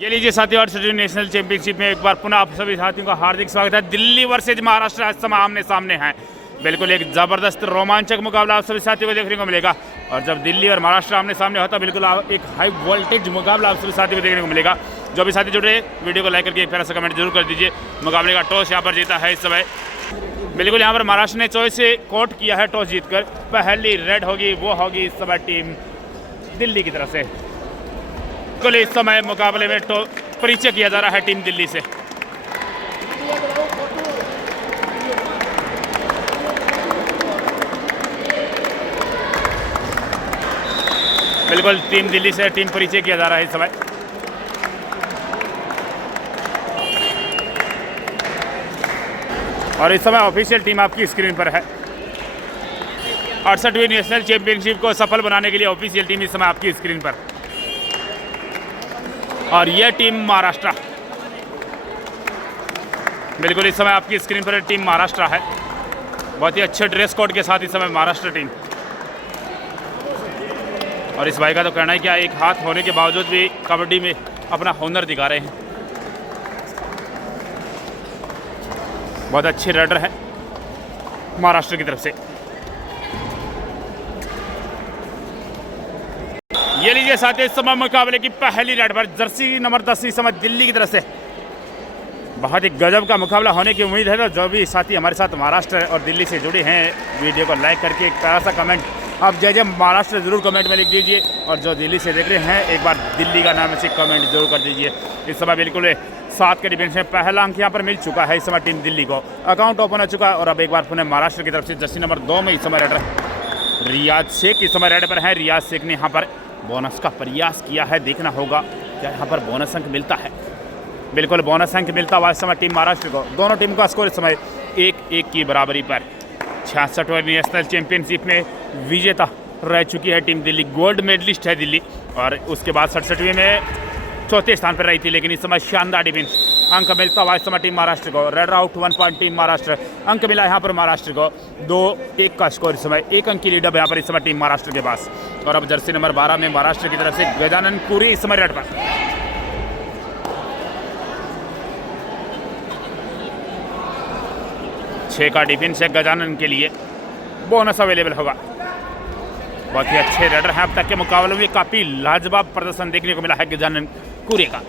ये लीजिए साथियों, अर्शदीन नेशनल चैंपियनशिप में एक बार पुनः आप सभी साथियों का हार्दिक स्वागत है। दिल्ली वर्सेज महाराष्ट्र आज समय आमने सामने हैं। बिल्कुल एक ज़बरदस्त रोमांचक मुकाबला आप सभी साथियों को देखने को मिलेगा। और जब दिल्ली और महाराष्ट्र आमने सामने होता है बिल्कुल एक हाई वोल्टेज मुकाबला आप सभी साथियों को देखने को मिलेगा। जो भी साथी जुड़े वीडियो को लाइक करके एक प्यारा सा कमेंट जरूर कर दीजिए। मुकाबले का टॉस यहाँ पर जीता है इस समय। बिल्कुल यहाँ पर महाराष्ट्र ने चॉइस से कोट किया है टॉस जीतकर। पहली रेड होगी वो होगी इस समय टीम दिल्ली की तरफ से। बिल्कुल इस समय मुकाबले में परिचय किया जा रहा है टीम दिल्ली से। बिल्कुल टीम दिल्ली से टीम परिचय किया जा रहा है इस समय। और इस समय ऑफिशियल टीम आपकी स्क्रीन पर है। 68वीं नेशनल चैंपियनशिप को सफल बनाने के लिए ऑफिशियल टीम इस समय आपकी स्क्रीन पर। और यह टीम महाराष्ट्र, बिल्कुल इस समय आपकी स्क्रीन पर टीम महाराष्ट्र है। बहुत ही अच्छे ड्रेस कोड के साथ इस समय महाराष्ट्र टीम। और इस भाई का तो कहना है क्या, एक हाथ होने के बावजूद भी कबड्डी में अपना हुनर दिखा रहे हैं। बहुत अच्छे रेडर है महाराष्ट्र की तरफ से। ये लीजिए साथ इस समय मुकाबले की पहली रेड पर जर्सी नंबर 10 इस समय दिल्ली की तरफ से। बहुत ही गजब का मुकाबला होने की उम्मीद है। तो जो भी साथी हमारे साथ महाराष्ट्र और दिल्ली से जुड़े हैं वीडियो को लाइक करके एक प्यारा सा कमेंट आप जय जय महाराष्ट्र जरूर कमेंट में लिख दीजिए। और जो दिल्ली से देख रहे हैं एक बार दिल्ली का नाम से कमेंट जरूर कर दीजिए। इस समय बिल्कुल 7 के डिफेंस में पहला अंक यहाँ पर मिल चुका है। इस समय टीम दिल्ली को अकाउंट ओपन हो चुका है। और अब एक बार पुनः महाराष्ट्र की तरफ से जर्सी नंबर 2 में इस समय रेडर रियाज शेख इस समय रेड पर है। रियाज शेख ने यहाँ पर बोनस का प्रयास किया है। देखना होगा क्या यहाँ पर बोनस अंक मिलता है। बिल्कुल बोनस अंक मिलता हुआ इस समय टीम महाराष्ट्र को। दोनों टीम का स्कोर इस समय 1-1 की बराबरी पर। 66वीं नेशनल चैंपियनशिप में विजेता रह चुकी है टीम दिल्ली। गोल्ड मेडलिस्ट है दिल्ली। और उसके बाद 67वीं में चौथे स्थान पर रही थी। लेकिन इस समय शानदार डिफेंस अंक मिलता हुआ इस समय टीम महाराष्ट्र को। Red out 1 point team Maharashtra. अंक मिला यहाँ पर महाराष्ट्र को। 2-1 का स्कोर इस समय। 1 अंक की लीड यहाँ पर इस समय टीम महाराष्ट्र के पास। और अब जर्सी नंबर 12 में महाराष्ट्र की तरफ से गजानन पुरी इस समय रेड पर। छह का डिफेंस है गजानन के लिए। बोनस अवेलेबल होगा। बहुत ही अच्छे रेडर हैं। अब तक के मुकाबलों में काफ़ी लाजवाब प्रदर्शन देखने को मिला है गजानन कुरे का।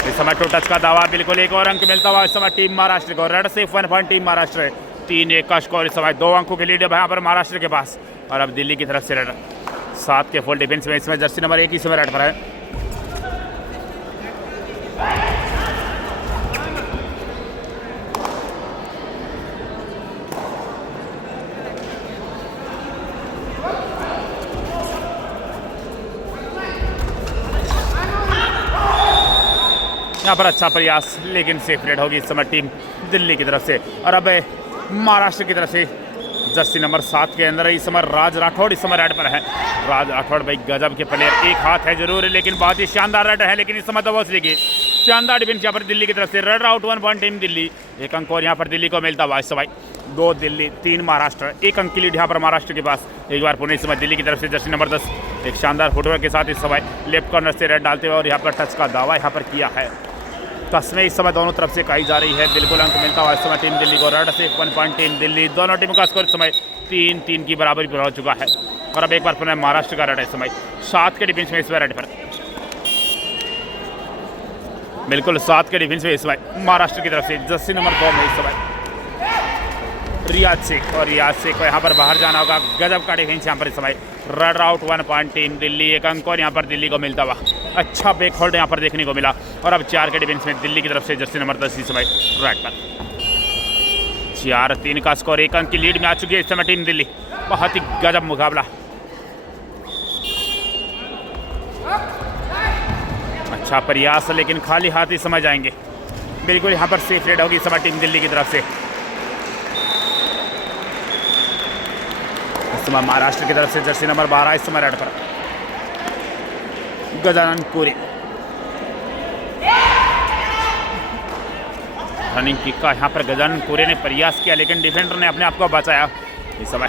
इस समय टू टच का दावा। बिल्कुल एक और अंक मिलता हुआ इस समय टीम महाराष्ट्र को। रेड से 1 पॉइंट टीम महाराष्ट्र है। 3-1 का स्कोर इस समय। 2 अंकों की लीड है यहाँ पर महाराष्ट्र के पास। और अब दिल्ली की तरफ से रेडर 7 के फुल डिफेंस में इसमें जर्सी नंबर 1 इस समय रेड पर है। यहाँ पर अच्छा प्रयास लेकिन सेफ रेड होगी इस समय टीम दिल्ली की तरफ से। और अब महाराष्ट्र की तरफ से जर्सी नंबर 7 के अंदर इस समय राज राठौड़ इस समय रेड पर है। राज राठौड़ भाई गजब के प्लेयर। एक हाथ है जरूर लेकिन बहुत ही शानदार रेड है। लेकिन इस समय तो बॉस देखिए शानदार डिफेंस यहाँ पर दिल्ली की तरफ से। Red out 1 point team Delhi. 1 अंक और यहाँ पर दिल्ली को मिलता हुआ इस समय। 2 दिल्ली 3 महाराष्ट्र। 1 अंक की लीड यहाँ पर महाराष्ट्र के पास। एक बार पुणे इस समय दिल्ली की तरफ से जर्सी नंबर 10 एक शानदार फुटवर्क के साथ इस समय लेफ्ट कॉर्नर से रेड डालते हुए और यहाँ पर टच का दावा यहाँ पर किया है। तस्में इस समय दोनों तरफ से कही जा रही है। बिल्कुल अंक मिलता हुआ इस समय टीम दिल्ली को। रेड से 1 पॉइंट टीम दिल्ली। दोनों टीमों का स्कोर इस समय 3-3 की बराबरी पर हो चुका है। और अब एक बार पुनः महाराष्ट्र का रेड है इस समय। 7 के डिफेंस में इस समय रेड पर। बिल्कुल 7 के डिफेंस में इस समय महाराष्ट्र की तरफ से जर्सी नंबर 2 में इस समय रियाज शेख। और रियाज शेख को यहाँ पर बाहर जाना होगा। गजब का डिफेंस यहाँ पर इस समय। Red out 1 point team Delhi. 1 अंक और यहाँ पर दिल्ली को मिलता हुआ। अच्छा बैक होल्ड यहाँ पर देखने को मिला। और अब 4 के डिफेंस में दिल्ली की तरफ से जर्सी नंबर 10 इस समय रेड पर। 4-3 का स्कोर। 1 अंक की लीड में आ चुकी है इस समय टीम दिल्ली। बहुत ही गजब मुकाबला। अच्छा प्रयास लेकिन खाली हाथ ही समझ आएंगे। बिल्कुल यहाँ पर सेफ रेड होगी इस समय टीम दिल्ली की तरफ से। इस समय महाराष्ट्र की तरफ से जर्सी नंबर 12 इस समय रेड पर गजानन पुरी। रनिंग किक का यहाँ पर गजानन पुरी ने प्रयास किया लेकिन डिफेंडर ने अपने आप को बचाया। इस समय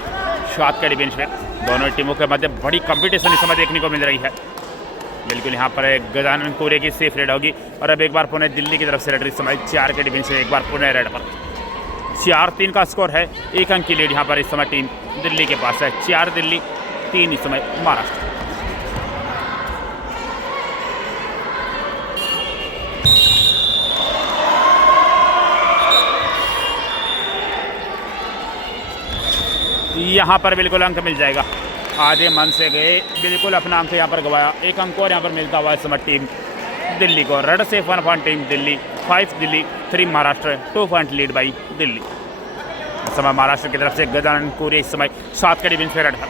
7 के डिफेंस में दोनों टीमों के मध्य बड़ी कंपटीशन इस समय देखने को मिल रही है। बिल्कुल यहाँ पर गजानन कोरे की सेफ रेड होगी। और अब एक बार पुणे दिल्ली की तरफ से रेड इस समय 4 के डिफेंस से एक बार पुणे रेड पर 4-3 का स्कोर है। 1 अंक की लीड यहाँ पर इस समय टीम दिल्ली के पास है। 4 दिल्ली, 3 इस समय महाराष्ट्र। यहाँ पर बिल्कुल अंक मिल जाएगा। आधे मन से गए, बिल्कुल अपना अंक यहाँ पर गवाया। 1 अंक और यहाँ पर मिलता हुआ इस समय टीम दिल्ली को। रेड से 1 point team Delhi, 5 Delhi, 3 Maharashtra, 2 point lead by Delhi. इस समय महाराष्ट्र की तरफ से गजानन कोरे इस समय 7 के डिफेंस पे रेड पर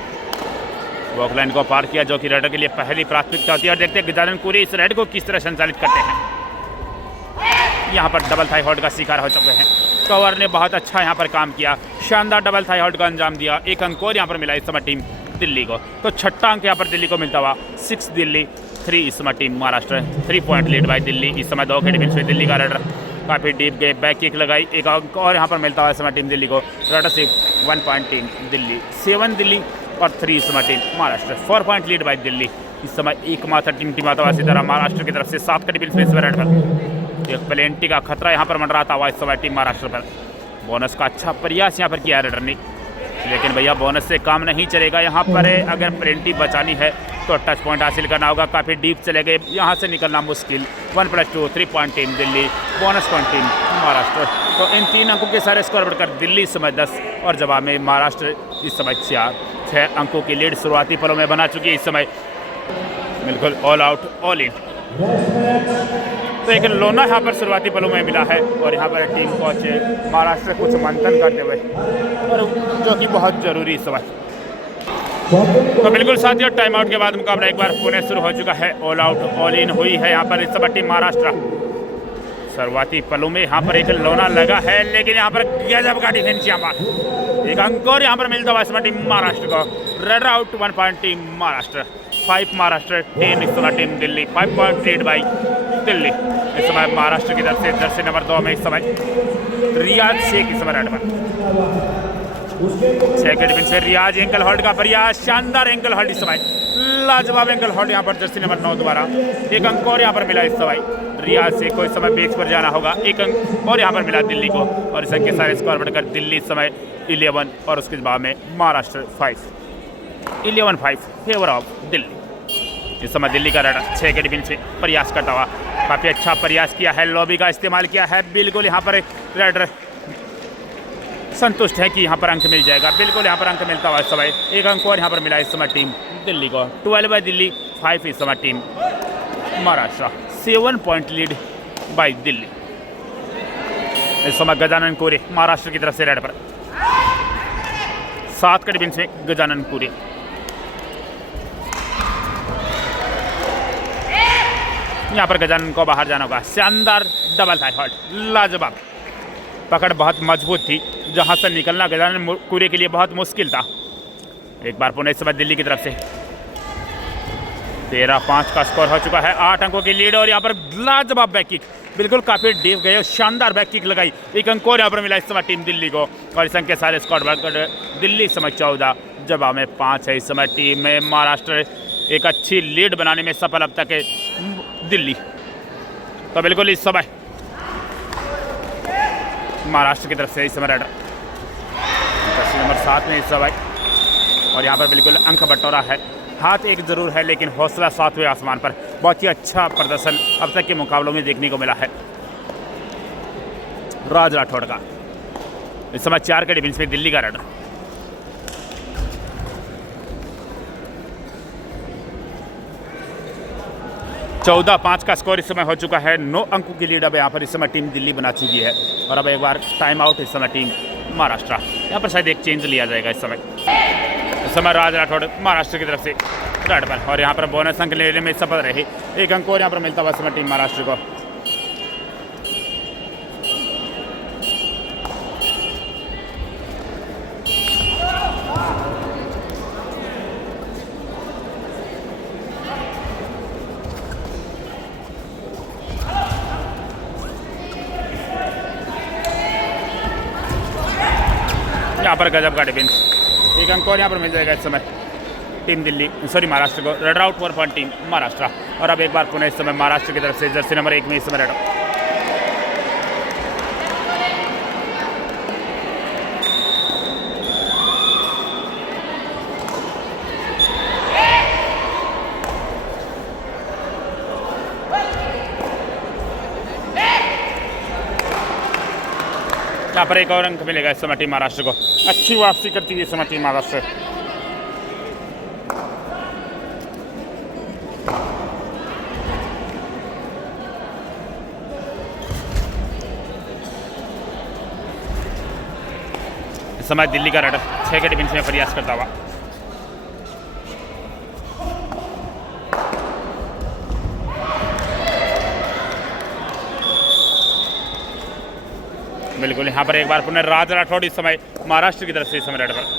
वॉकलाइन को पार किया, जो कि रेड के लिए पहली प्राथमिकता होती है। और देखते हैं गजानन कोरे इस रेड को किस तरह संचालित करते हैं। यहाँ पर डबल थाई होल्ड का शिकार हो चुके हैं। कवर ने बहुत अच्छा यहाँ पर काम किया, शानदार डबल थाई होल्ड का अंजाम दिया। 1 अंक और यहाँ पर मिला इस समय टीम दिल्ली को। तो 6ठा अंक यहाँ पर दिल्ली को मिलता हुआ। 6 दिल्ली, 3 इस समय team Maharashtra, 3 point lead by Delhi. इस समय 2 के डिफेंस में दिल्ली का रेडर काफ़ी डीप गए, बैक किक लगाई। 1 अंक और यहाँ पर मिलता हुआ इस समय टीम दिल्ली को। रेडर से 1 पॉइंट टीम दिल्ली, 7 दिल्ली और 3 इस समय team Maharashtra, 4 point lead by Delhi. इस समय एकमात्र टीम टीमाता हुआ इसी तरह महाराष्ट्र की तरफ से 7 के डिफेंस में रेड पर एक प्लेंटी का खतरा यहाँ पर मंडराता हुआ इस समय टीम महाराष्ट्र पर। बोनस का अच्छा प्रयास यहाँ पर किया रेडर ने, लेकिन भैया बोनस से काम नहीं चलेगा। यहाँ पर अगर प्लेंटी बचानी है तो टच पॉइंट हासिल करना होगा। काफ़ी डीप चले गए, यहाँ से निकलना मुश्किल। 1+2, 3 point team Delhi, bonus point team Maharashtra. तो इन 3 अंकों के सारे स्कोर बढ़कर दिल्ली इस समय 10 और जवाब में महाराष्ट्र इस समय 6 अंकों की लीड शुरुआती पलों में बना चुकी है इस समय। बिल्कुल ऑल आउट, ऑल इन। तो एक लोना यहाँ पर शुरुआती पलों में मिला है। और यहाँ पर टीम कोच महाराष्ट्र कुछ मंथन करते हुए, और जो कि बहुत ज़रूरी इस समय। तो बिल्कुल साथियों, टाइम आउट के बाद मुकाबला एक बार पुणे शुरू हो चुका है। ऑल आउट, ऑल इन हुई है यहाँ पर इस समय टीम महाराष्ट्र। शुरुआती पलों में यहाँ पर एक लोना लगा है, लेकिन यहाँ पर गजब का डिफेंस। यहाँ पर 1 अंक और यहाँ पर मिलता हुआ इस समय टीम महाराष्ट्र को। Red out, 1 point team Maharashtra, 5 Maharashtra, 10 इस समय team Delhi, 5 point lead by Delhi. इस समय महाराष्ट्र की तरफ से जर्सी नंबर 2 में इस समय रियाज शेख इस समय रेड पर 6 के डिफेंस से रियाज एंकल होल्ड का प्रयास, शानदार एंकल होल्ड इस समय, लाजवाब एंकल होल्ड यहाँ पर जर्सी नंबर 9 द्वारा। 1 अंक और यहाँ पर मिला इस समय रियाज से। कोई समय बेच पर जाना होगा। 1 अंक और यहाँ पर मिला दिल्ली को। और इस अंक के सारे स्कोर बढ़कर दिल्ली इस समय 11 और उसके बाद में महाराष्ट्र 5, 11-5 फेवर ऑफ दिल्ली। इस समय दिल्ली का रेडर 6 के डिफेंस से प्रयास करता हुआ, काफ़ी अच्छा प्रयास किया है, लॉबी का इस्तेमाल किया है। बिल्कुल यहाँ पर रेडर संतुष्ट है कि यहाँ पर अंक मिल जाएगा। बिल्कुल यहाँ पर अंक मिलता हुआ इस समय। 1 अंक और यहाँ पर मिला इस समय टीम दिल्ली को। 12 बाई दिल्ली, 5 इस समय team Maharashtra, 7 point lead by Delhi. इस समय गजानन कोरे महाराष्ट्र की तरफ से रेड पर 7 के डिफेंस में गजानन कोरे। यहाँ पर गजानन को बाहर जाना होगा। शानदार डबल थाई होल्ड, लाजवाब पकड़, बहुत मजबूत थी, जहाँ से निकलना गजानन कोरे के लिए बहुत मुश्किल था। एक बार पुणे इस समय दिल्ली की तरफ से 13-5 का स्कोर हो चुका है। 8 अंकों की लीड। और यहाँ पर लाजवाब बैक किक, बिल्कुल काफ़ी डीप गए, शानदार बैक किक लगाई। 1 अंक और यहाँ पर मिला इस समय टीम दिल्ली को। और इस अंक के सारे स्कोर बढ़कर दिल्ली इस समय 14, जवाब में 5 है इस समय टीम में महाराष्ट्र। एक अच्छी लीड बनाने में सफल अब तक है दिल्ली। तो बिल्कुल इस समय महाराष्ट्र की तरफ से इस समय रेडर नंबर 7 में इस समय। और यहाँ पर बिल्कुल अंक बटोरा है। हाथ एक जरूर है, लेकिन हौसला 7वें आसमान पर। बहुत ही अच्छा प्रदर्शन अब तक के मुकाबलों में देखने को मिला है राज राठौड़ का। इस समय 4 के डिफेंस में दिल्ली का रेडर। चौदह 5 का स्कोर इस समय हो चुका है। 9 अंकों की लीड अब यहाँ पर इस समय टीम दिल्ली बना चुकी है। और अब एक बार टाइम आउट इस समय टीम महाराष्ट्र। यहाँ पर शायद एक चेंज लिया जाएगा इस समय राज राठौड़ महाराष्ट्र की तरफ से रेड पर। और यहाँ पर बोनस अंक लेने में सफल रही। 1 अंक और यहाँ पर मिलता हुआ समय टीम महाराष्ट्र को। यहाँ पर गजब का डिफेंस। 1 अंक और यहाँ पर मिल जाएगा इस समय टीम दिल्ली, सॉरी महाराष्ट्र को। Red out 1 point team Maharashtra. और अब एक बार पुनः इस समय महाराष्ट्र की तरफ से जर्सी नंबर 1 में इस समय रेड आउट। यहाँ पर एक और अंक मिलेगा इस समय टीम महाराष्ट्र को। अच्छी वापसी करती हुई इस समय टीम महाराष्ट्र। इस समय दिल्ली का रेडर 6 के डिफेंस में प्रयास करता हुआ। बिल्कुल यहाँ पर एक बार पुनः राज राठौड़ इस समय महाराष्ट्र की तरफ से इस समय रेड पर।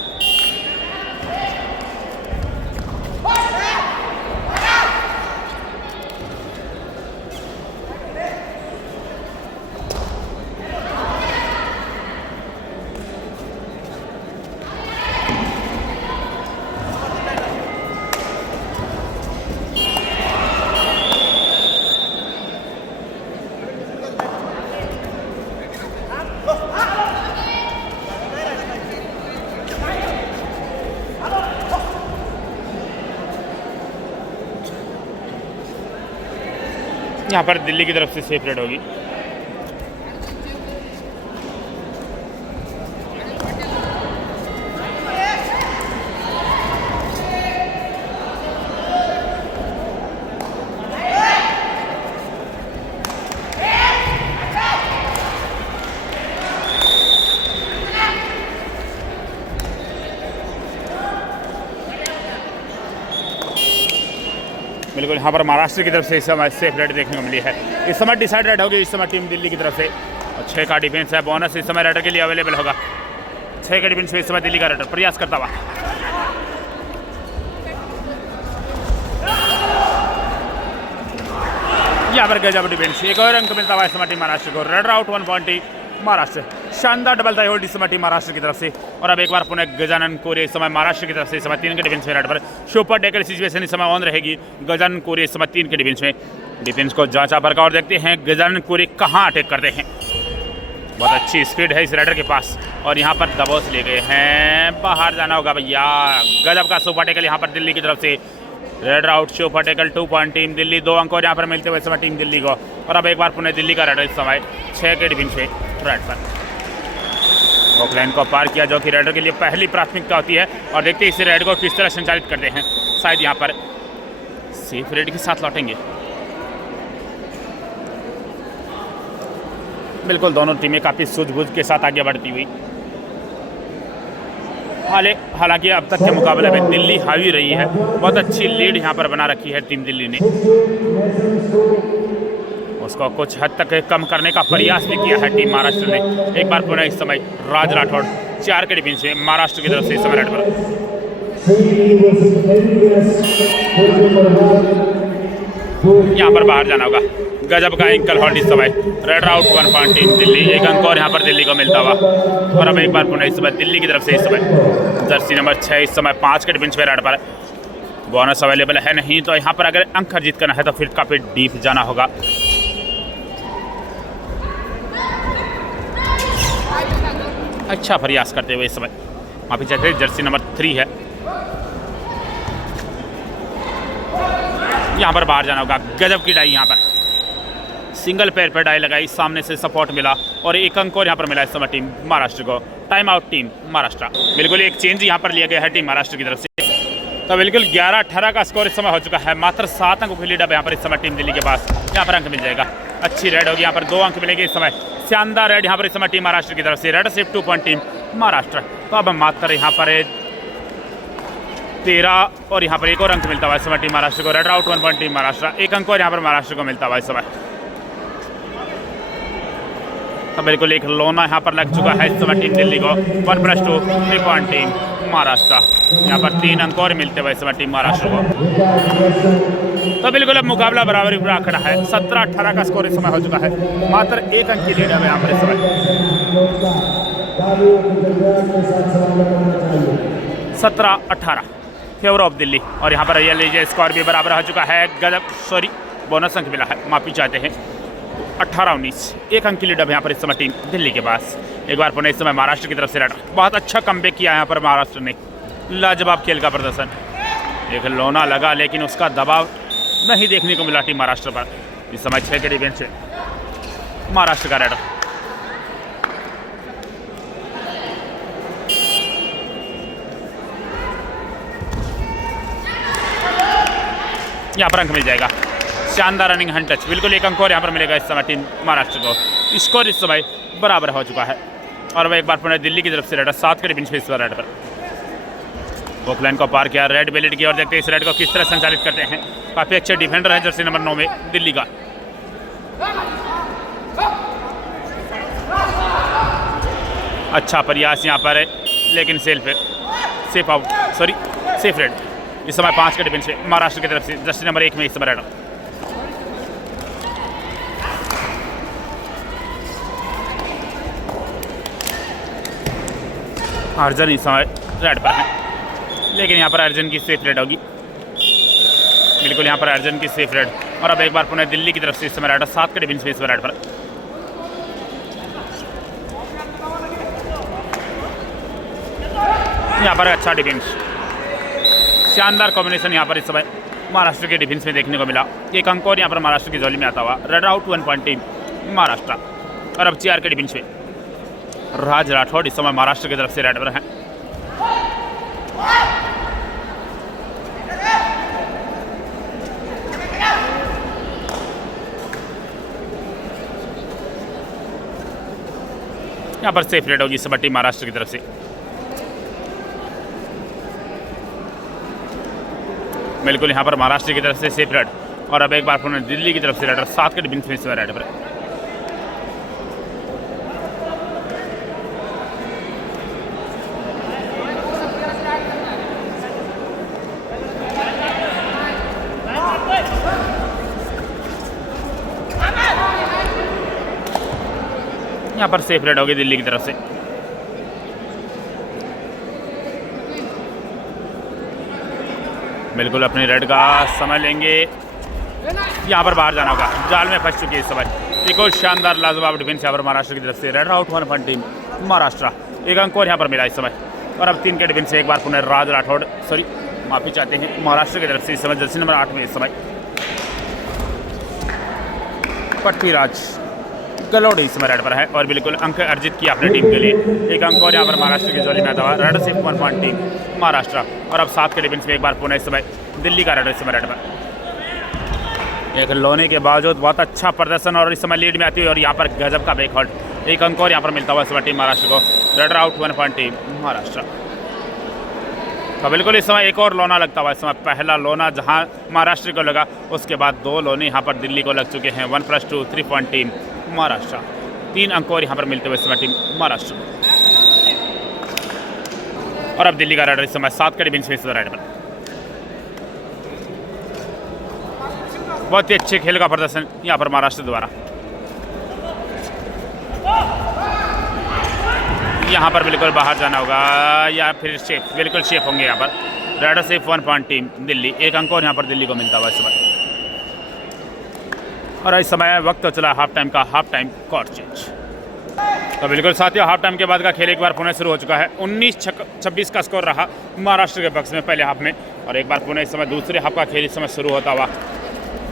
यहाँ पर दिल्ली की तरफ से सेफ रेड होगी। बिल्कुल यहाँ पर महाराष्ट्र की तरफ से इस समय सेफ रेड देखने को मिली है। इस समय डिसाइड रेड होगी इस समय टीम दिल्ली की तरफ से। और 6 का डिफेंस है, बोनस इस समय रेडर के लिए अवेलेबल होगा। 6 के डिफेंस में इस समय दिल्ली का रेडर प्रयास करता हुआ। यहाँ पर गजब डिफेंस, एक और अंक मिलता हुआ इस समय टीम महाराष्ट्र को। Raider out 1 point Maharashtra. शानदार डबल टाई होल्ड इस समय टीम महाराष्ट्र की तरफ से। और अब एक बार पुनः गजानन कोरे इस समय महाराष्ट्र की तरफ से इस समय 3 के डिफेंस में रेड पर। सुपर टैकल सिचुएशन इस समय ऑन रहेगी। गजानन कोरे इस समय 3 के डिफेंस में। डिफेंस को जांचा बरका और देखते हैं गजानन कोरे कहां अटैक करते हैं। बहुत अच्छी स्पीड है इस रेडर के पास। और यहां पर दबोच ले गए हैं, बाहर जाना होगा भैया। गजब का सुपर टैकल यहां पर दिल्ली की तरफ से। Raider out, super tackle 2 point team Delhi. 2 अंक और यहां पर मिलते हुए इस समय टीम दिल्ली को। और अब एक बार पुनः दिल्ली का रेडर इस समय 6 के डिफेंस में रेड पर। ऑकलैंड को पार किया, जो कि रेडर के लिए पहली प्राथमिकता होती है। और देखते हैं इस रेड को किस तरह संचालित करते हैं। शायद यहाँ पर सेफ रेड के साथ लौटेंगे। बिल्कुल दोनों टीमें काफ़ी सूझबूझ के साथ आगे बढ़ती हुई। हालांकि अब तक के मुकाबले में दिल्ली हावी रही है। बहुत अच्छी लीड यहाँ पर बना रखी है टीम दिल्ली ने। उसको कुछ हद तक कम करने का प्रयास भी किया है टीम महाराष्ट्र ने। एक बार पुनः इस समय राज राठौड़ 4 के डिफेंस में महाराष्ट्र की तरफ से इस समय रेड पर। यहाँ पर बाहर जाना होगा। गजब का एंकल होल्ड इस समय। Red out 1 point team Delhi. 1 अंक और यहाँ पर दिल्ली को मिलता हुआ। और अब एक बार पुनः इस समय दिल्ली की तरफ से इस समय जर्सी नंबर 6 इस समय 5 के डिफेंस में रेड पर। बोनस अवेलेबल है नहीं, तो यहाँ पर अगर अंक जीत करना है तो फिर काफ़ी डीप जाना होगा। अच्छा प्रयास करते हुए इस समय माफी चाहते जर्सी नंबर 3 है। यहाँ पर बाहर जाना होगा। गजब की डाई यहाँ पर, सिंगल पैर पर डाई लगाई, सामने से सपोर्ट मिला और 1 अंक और यहाँ पर मिला इस समय टीम महाराष्ट्र को। Time out team Maharashtra. बिल्कुल एक चेंज यहाँ पर लिया गया है टीम महाराष्ट्र की तरफ से। तो बिल्कुल 11-18 का स्कोर इस समय हो चुका है। मात्र 7 अंकों की लीड अब यहाँ पर इस समय टीम दिल्ली के पास। यहाँ पर अंक मिल जाएगा। अच्छी रेड होगी, यहाँ पर 2 अंक मिलेंगे इस समय। शानदार रेड यहाँ पर इस समय टीम महाराष्ट्र की तरफ से। रेड सिर्फ 2 पॉइंट टीम महाराष्ट्र। तो अब मात्र यहाँ पर 13 और यहाँ पर 1 और अंक मिलता हुआ इस समय टीम महाराष्ट्र को। Red out 1 point team Maharashtra. 1 अंक और यहाँ पर महाराष्ट्र को मिलता हुआ इस समय। तो बिल्कुल एक लोना यहाँ पर लग चुका है इस समय टीम दिल्ली को। 1+2 3 पॉइंट टीम महाराष्ट्र। यहाँ पर 3 अंक और मिलते हुए इस समय टीम महाराष्ट्र को। तो बिल्कुल अब मुकाबला बराबरी पर खड़ा है। 17-18 का स्कोर इस समय हो चुका है। मात्र 1 अंक की लीड है यहाँ पर इस समय। 17-18 फेवर ऑफ दिल्ली। और यहाँ पर ये लीजिए स्कोर भी बराबर हो चुका है। गजब, सॉरी बोनस अंक मिला है, माफी चाहते हैं। 18-19 एक अंक की लीड अब यहाँ पर इस समय टीम दिल्ली के पास। एक बार पुनः इस समय महाराष्ट्र की तरफ से रेड, बहुत अच्छा कमबैक किया यहाँ पर महाराष्ट्र ने, लाजवाब खेल का प्रदर्शन। एक लोना लगा लेकिन उसका दबाव नहीं देखने को मिला टीम महाराष्ट्र पर। इस समय 6 के डिफेंस से महाराष्ट्र का रेड। यहाँ पर अंक मिल जाएगा, शानदार रनिंग हंट टच, बिल्कुल एक अंक और यहाँ पर मिलेगा इस समय टीम महाराष्ट्र को। स्कोर इस समय बराबर हो चुका है। और वह एक बार पुनः दिल्ली की तरफ से रेड, 7 के डिफेंस पे इस रेड पर ओकलैंड को पार किया, रेड बेलेट की और देखते हैं इस रेड को किस तरह संचालित करते हैं। काफ़ी अच्छे डिफेंडर है जर्सी नंबर 9 में दिल्ली का। अच्छा प्रयास यहाँ पर है लेकिन safe out, sorry safe red. इस समय 5 के डिफेंस पे महाराष्ट्र की तरफ से जर्सी नंबर 1 में इस समय रेड। अर्जुन इस समय रेड पर है लेकिन यहाँ पर अर्जुन की सेफ रेड होगी, बिल्कुल यहाँ पर अर्जुन की सेफ रेड। और अब एक बार पुनः दिल्ली की तरफ से इस समय रेड, 7 के डिफेंस पे इस रेड पर। यहाँ पर अच्छा डिफेंस, शानदार कॉम्बिनेशन यहाँ पर इस समय महाराष्ट्र के डिफेंस में देखने को मिला। एक अंक और यहाँ पर महाराष्ट्र की झोली में आता हुआ। Red out 1 point team Maharashtra. और अब 4 के डिफेंस पे राज राठौड़ इस समय महाराष्ट्र की तरफ से रेड पर हैं। यहाँ पर सेफ रेड होगी इस समय टीम महाराष्ट्र की तरफ से। बिल्कुल यहाँ पर महाराष्ट्र की तरफ से सेफ रेड। और अब एक बार पुनः दिल्ली की तरफ से रेड, 7 के डिफेंस में इस समय रेड पर। यहाँ पर सेफ रेड होगी दिल्ली की तरफ से। बिल्कुल अपनी रेड का समय लेंगे, यहाँ पर बाहर जाना होगा, जाल में फंस चुकी है इस समय। एक और शानदार लाजवाब डिफेंस यहाँ पर महाराष्ट्र की तरफ से। Red out 1 point team Maharashtra. एक अंक और यहाँ पर मिला इस समय। और अब 3 के डिफेंस से एक बार पुनः राज राठौड़, सॉरी माफी चाहते हैं, महाराष्ट्र की तरफ से इस समय जर्सी नंबर 8 में इस समय पृथ्वीराज गलोड़ी इस समय रेड पर है। और बिल्कुल अंक अर्जित किया अपने टीम के लिए। एक अंक और यहाँ पर महाराष्ट्र की झोली में आता हुआ। रेड से 1 पॉइंट टीम महाराष्ट्र। और अब 7 के डिफेंस में एक बार पुनः इस समय दिल्ली का रेड इस समय रेड पर। एक लोने के बावजूद बहुत अच्छा प्रदर्शन और इस समय लीड में आती हुई और यहाँ पर गजब का बैक हॉल्ट। एक अंक और यहाँ पर मिलता हुआ इस समय टीम महाराष्ट्र को। Red out 1 point team Maharashtra. तो बिल्कुल इस समय एक और लोना लगता हुआ इस समय। पहला लोना जहाँ महाराष्ट्र को लगा, उसके बाद 2 लोने यहाँ पर दिल्ली को लग चुके हैं। 1+2 3 पॉइंट टीम महाराष्ट्र। 3 अंक और यहाँ पर मिलते हुए इस समय टीम महाराष्ट्र। और अब दिल्ली का रेड इस समय 7 के डिफेंस में इस रेड पर। बहुत ही अच्छे खेल का प्रदर्शन यहाँ पर महाराष्ट्र द्वारा। यहाँ पर बिल्कुल बाहर जाना होगा या फिर शेफ, बिल्कुल शेफ होंगे यहाँ पर। Red safe 1 point team Delhi. एक अंक और यहाँ पर दिल्ली को मिलता हुआ इस समय। और इस समय वक्त तो चला हाफ टाइम का, हाफ टाइम कोर्ट चेंज। तो बिल्कुल साथियों, हाफ टाइम के बाद का खेल एक बार पुनः शुरू हो चुका है। 19-26 का स्कोर रहा महाराष्ट्र के पक्ष में पहले हाफ में। और एक बार पुनः इस समय दूसरे हाफ का खेल इस समय शुरू होता हुआ।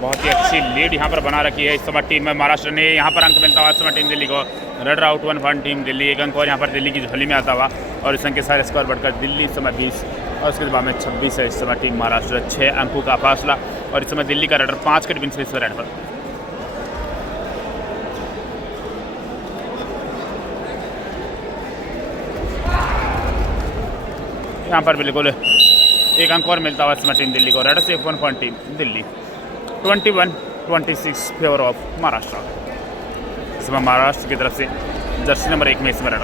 बहुत ही अच्छी लीड यहाँ पर बना रखी है इस समय टीम में महाराष्ट्र ने। यहाँ पर अंक मिलता हुआ इस समय टीम दिल्ली को। Red out 1 point team Delhi. एक अंक और यहाँ पर दिल्ली की झोली में आता हुआ। और इस अंक के सारे स्कोर बढ़कर दिल्ली इस समय 20 और उसके बाद में 26 है इस समय टीम महाराष्ट्र। 6 अंकों का फासला। और इस समय दिल्ली का रेडर 5 के डिफेंस में इस रेड पर। यहाँ पर बिल्कुल एक अंक और मिलता हुआ इस समय टीम दिल्ली को। रेड से 1 point team Delhi. 21-26 favour of Maharashtra. इसमें महाराष्ट्र की तरफ से जर्सी नंबर 1 में इसमें रेड।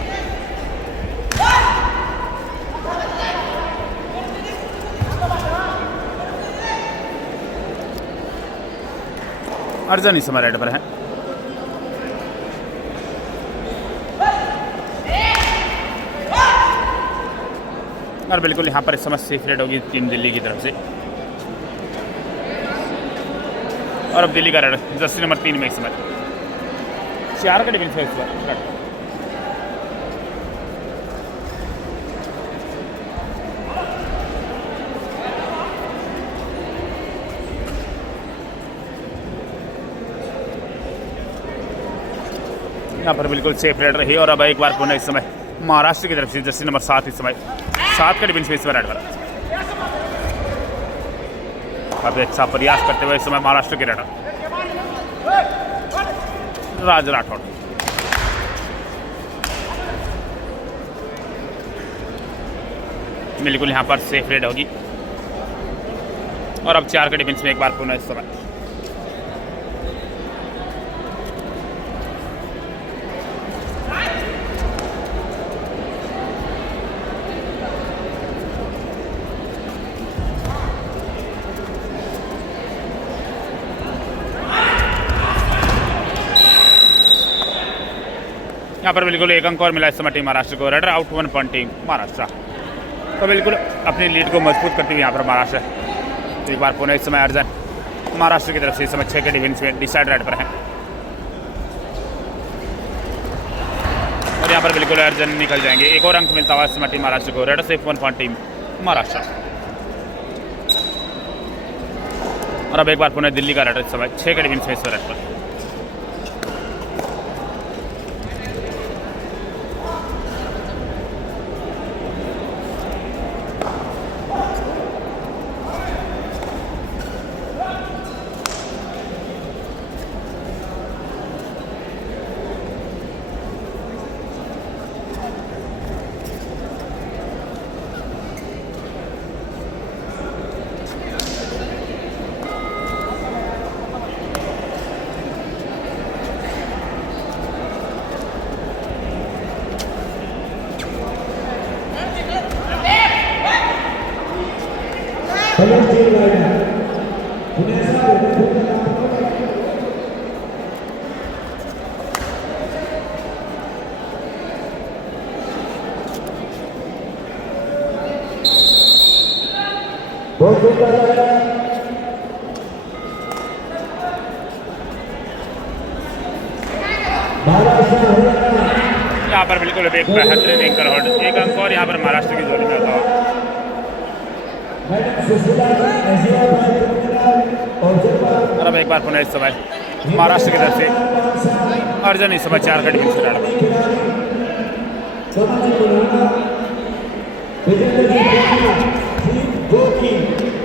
अर्जुन इस समय रेड पर है। और बिल्कुल यहाँ पर इस समय सेफ रेड होगी टीम दिल्ली की तरफ से। और अब दिल्ली का रेड जर्सी नंबर 3 में इस समय 4 का डिफेंस है इस बार। यहाँ पर बिल्कुल सेफ रेड रही और अब एक बार पुनः इस समय महाराष्ट्र की तरफ से जर्सी नंबर 7 इस समय 7 का डिफेंस इस बार रेड पर। अब अच्छा प्रयास करते हुए इस समय महाराष्ट्र के रेडर राज राठौड़। बिल्कुल यहाँ पर सेफ रेड होगी और अब 4 के डिफेंस में एक बार पुनः इस समय यहाँ पर बिल्कुल 1 अंक और मिला इस समय टीम महाराष्ट्र को। Raider out 1 point team Maharashtra. तो बिल्कुल अपनी लीड को मजबूत करती हुई यहाँ पर महाराष्ट्र एक बार पुनः इस समय अर्जन महाराष्ट्र की तरफ से इस समय 6 के डिफेंस में डिसाइड रेड पर है और यहाँ पर बिल्कुल अर्जन निकल जाएंगे। एक और अंक मिलता हुआ इस समय टीम महाराष्ट्र को। रेडर से 1 पॉइंट टीम महाराष्ट्र। और अब एक बार पुनः दिल्ली का रेडर इस समय 6 के डिफेंस में इस रेड पर। यहाँ पर बिल्कुल एक बेहतरीन एंकर हॉट 1 अंक और यहाँ पर महाराष्ट्र की जोड़ी में होता और अब एक बार पुनः इस समय महाराष्ट्र की तरफ से अर्जन इस समय 4 का डिफेंस से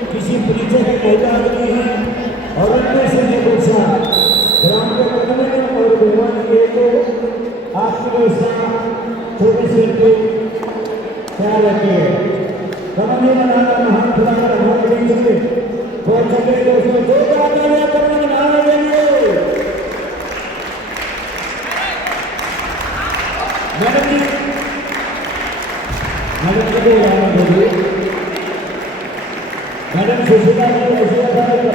किसी परिचय की पहचान नहीं है और उनमें से ग्राम के कदम और भगवान के को आपकी व्यवस्था छोटे से ख्याल रखिए। कमल महान खुदा का बहुत बहुत सके तो उसमें जो कमल बनाने देंगे। मैडम जी मैडम सुशीला जी ऐसा बताना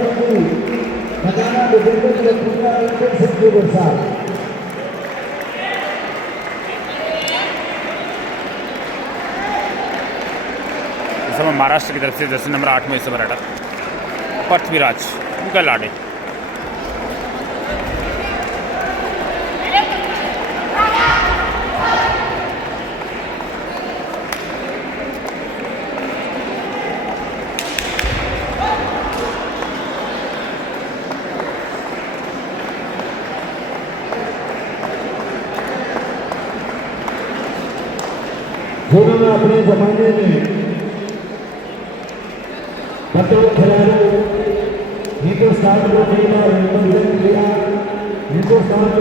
इस समय महाराष्ट्र की तरफ से जर्सी नंबर 8 में इस समय रेडर पृथ्वीराज उनका लाडे। जिन्होंने अपने जमाने में खिलाड़ी हिंदुस्तान को कई बार रिप्रेजेंट किया, हिंदुस्तान को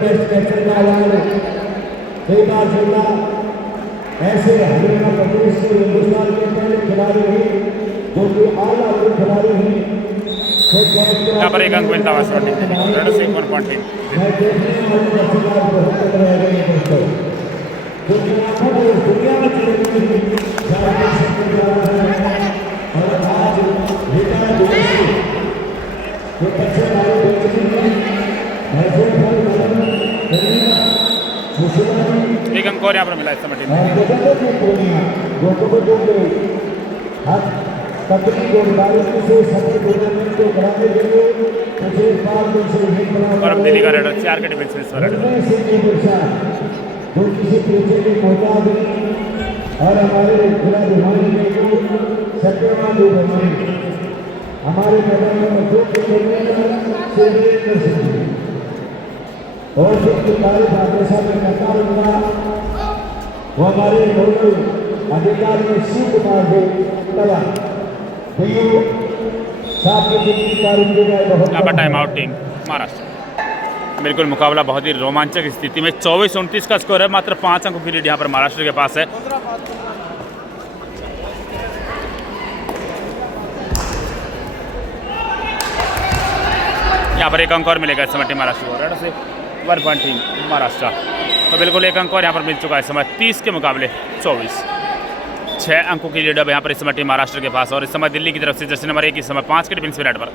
टेस्ट कैप्टन का अवार्ड कई बार जीता। ऐसे हरियाणा प्रदेश से हिंदुस्तान के पहले खिलाड़ी हैं जो कि ऑल आउट खिलाड़ी हैं। यहाँ पर 1 अंक मिलता है रेडर से 1 पॉइंट टीम। दुनिया में और आज बच्चे एक अंक और यहाँ पर मिला इस समय टीम और अब दिल्ली का रेडर 4 के डिफेंस में इस बार रेडर और हमारे जिला भिवानी में जो सत्यवान लोग हमारे मैदान में जो और जिसकी तारीफ आपके सामने करता रहूंगा वो हमारे नोडल अधिकारी शिव कुमार जी तला साहब की जितनी तारीफ की जाए बहुत यहाँ पर टाइम आउट टीम महाराष्ट्र। बिल्कुल मुकाबला बहुत ही रोमांचक स्थिति में 24-29 का स्कोर है। मात्र 5 अंकों की लीड यहाँ पर महाराष्ट्र के पास है। यहाँ पर एक अंक और मिलेगा इस समय टीम महाराष्ट्र को। रेडर से 1 पॉइंट टीम महाराष्ट्र। तो बिल्कुल एक अंक और यहाँ पर मिल चुका है इस समय 30 के मुकाबले 24। 6 अंकों की लीड अब यहाँ पर इस समय टीम महाराष्ट्र के पास। और इस समय दिल्ली की तरफ से जर्सी नंबर 1 इस समय 5 के डिफेंसिव रेड पर।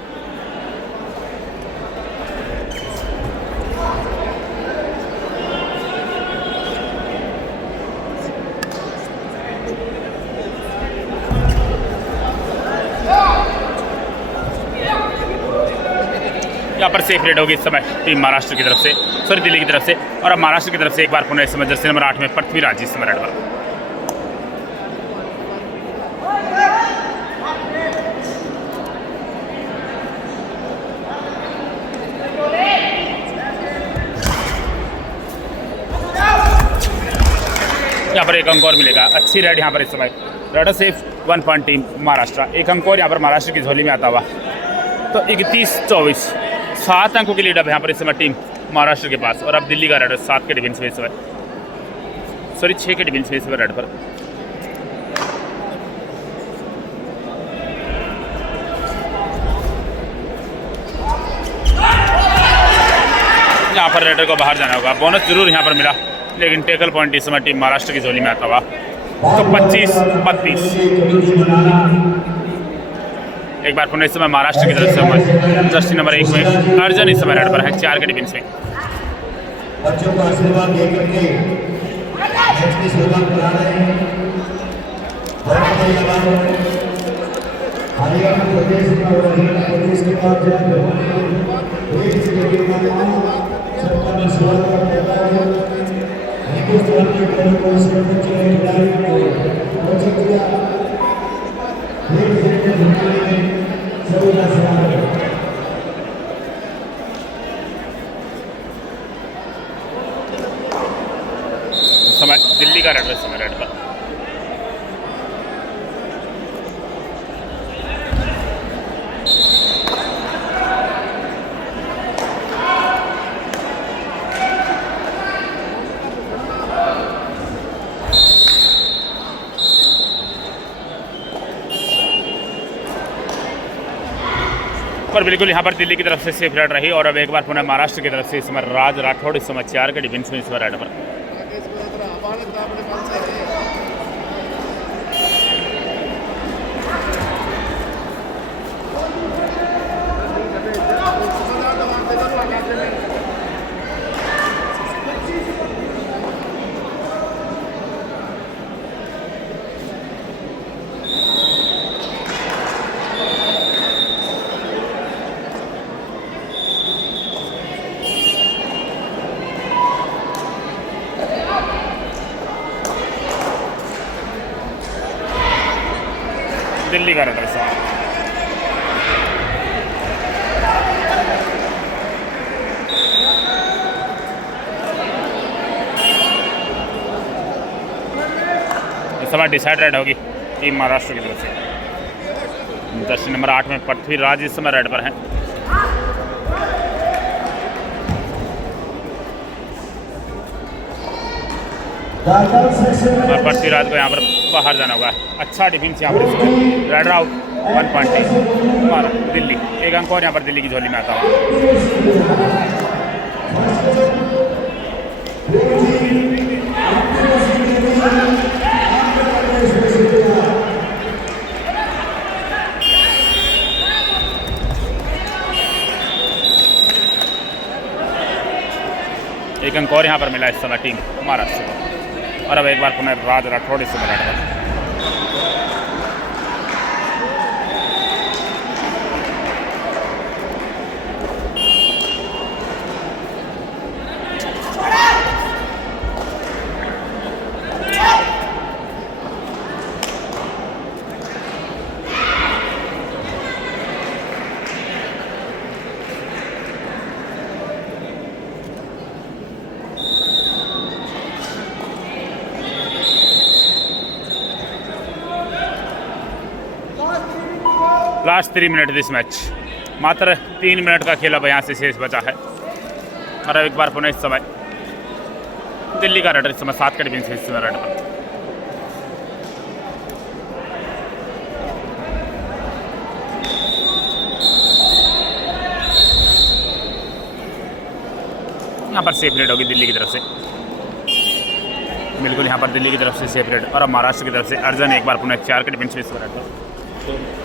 यहाँ पर सेफ रेड होगी इस समय टीम महाराष्ट्र की तरफ से, सॉरी दिल्ली की तरफ से। और अब महाराष्ट्र की तरफ से एक बार पुनः इस समय जर्सी नंबर 8 में पृथ्वीराज इस समय रेड पर। यहाँ पर एक अंक और मिलेगा। अच्छी रेड यहाँ पर इस समय। Raider safe 1 point team Maharashtra. एक अंक और यहाँ पर महाराष्ट्र की झोली में आता हुआ। तो 31-24 7 अंकों की लीड अब यहाँ पर इस समय टीम महाराष्ट्र के पास। और अब दिल्ली का रेडर 7 के डिफेंस में इस समय, सॉरी 6 के डिफेंस में इस समय रेड पर। यहाँ पर रेडर को बाहर जाना होगा। बोनस जरूर यहाँ पर मिला, लेकिन टेकल पॉइंट इस समय टीम महाराष्ट्र की झोली में आता हुआ। तो 25-32 एक बार पुनः इस समय महाराष्ट्र की तरफ से जर्सी नंबर 1 में अर्जुन इस समय रेड पर है 4 के डिफेंस में। बच्चों को आशीर्वाद देकर के मैच की शुरुआत करा रहे हैं। हरियाणा प्रदेश में हो रही प्रदेश के बाद सरकार ने शुरुआत करता है। हिंदुस्तान के खेलों को सर्वोच्च खिलाड़ी को घोषित किया। समय दिल्ली का रेड समय रेड पर। पर बिल्कुल यहाँ पर दिल्ली की तरफ से सेफ रेड रही। और अब एक बार पुनः महाराष्ट्र की तरफ से इस समय राज राठौड़ इस समय 4 के डिफेंस में इस समय रेड पर। दिल्ली का रेडर इस समय डिसाइडेड होगी टीम महाराष्ट्र की तरफ से। जर्सी नंबर 8 में पृथ्वीराज इस समय रेड पर है। और पृथ्वीराज को यहाँ पर बाहर जाना होगा। अच्छा डिफेंस यहाँ पर रेड आउट 1 पॉइंट दिल्ली। एक अंक और यहाँ पर दिल्ली की झोली में आता हुआ। एक अंक और यहाँ पर मिला इस समय टीम महाराष्ट्र को। और अब एक बार पुनः राज राठौड़ इस समय राठ पर। लास्ट 3 मिनट दिस मैच, मात्र 3 मिनट का खेल अब यहाँ से शेष बचा है। और अब एक बार पुनः इस समय दिल्ली का रडर इस समय 7 विकेट से इस समय रन पर। यहाँ पर सेफ रेड होगी दिल्ली की तरफ से, बिल्कुल यहाँ पर दिल्ली की तरफ से सेफ रेड। और अब महाराष्ट्र की तरफ से अर्जन एक बार पुनः 4 विकेट से इस रन पर।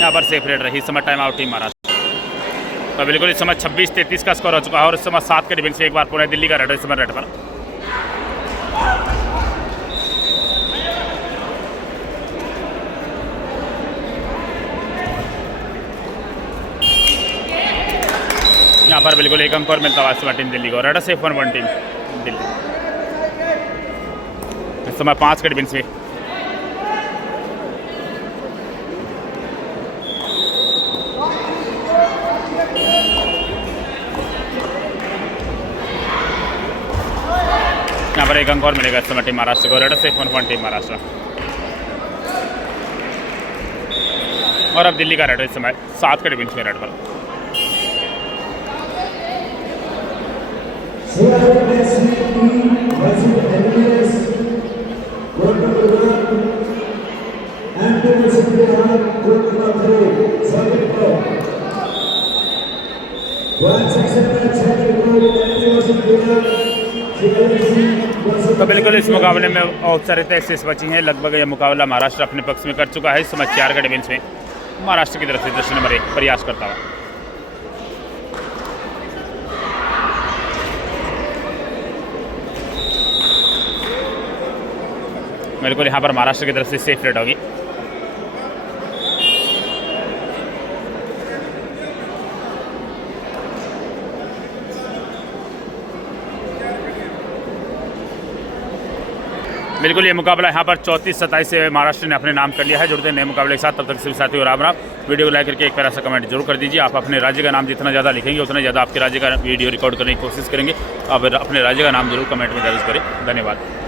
यहाँ पर सेफ रेड रही इस समय टाइम आउट टीम महाराष्ट्र। तो बिल्कुल इस समय 26-33 का स्कोर हो चुका है। और इस समय 7 के डिफेंस से एक बार पूरा दिल्ली का रेड इस समय रेड पर। यहाँ पर बिल्कुल एक अंक और मिलता हुआ इस समय टीम दिल्ली को। रेड सेफ 1-1 टीम दिल्ली इस समय 5 के डिफेंस में। यहाँ पर एक अंक और मिलेगा इस समय टीम महाराष्ट्र को। Red safe 1-1 team Maharashtra. और अब दिल्ली का रेड इस समय 7 के डिफेंस में रेड पर। तो बिल्कुल इस मुकाबले में औपचारिकताएं शेष बची हैं। लगभग यह मुकाबला महाराष्ट्र अपने पक्ष में कर चुका है। इस समय 4 के डिफेंस में महाराष्ट्र की तरफ से जर्सी नंबर 1 प्रयास करता हुआ। बिल्कुल यहाँ पर महाराष्ट्र की तरफ से सेफ रेड होगी। बिल्कुल ये मुकाबला यहाँ पर 34-27 से महाराष्ट्र ने अपने नाम कर लिया है। जुड़ते हैं नए मुकाबले के साथ, तब तक सभी साथियों राम राम। वीडियो को लाइक करके एक प्यारा सा कमेंट जरूर कर दीजिए। आप अपने राज्य का नाम जितना ज़्यादा लिखेंगे उतना ज़्यादा आपके राज्य का वीडियो रिकॉर्ड करने की कोशिश करेंगे। आप अपने राज्य का नाम जरूर कमेंट में दर्ज करें। धन्यवाद।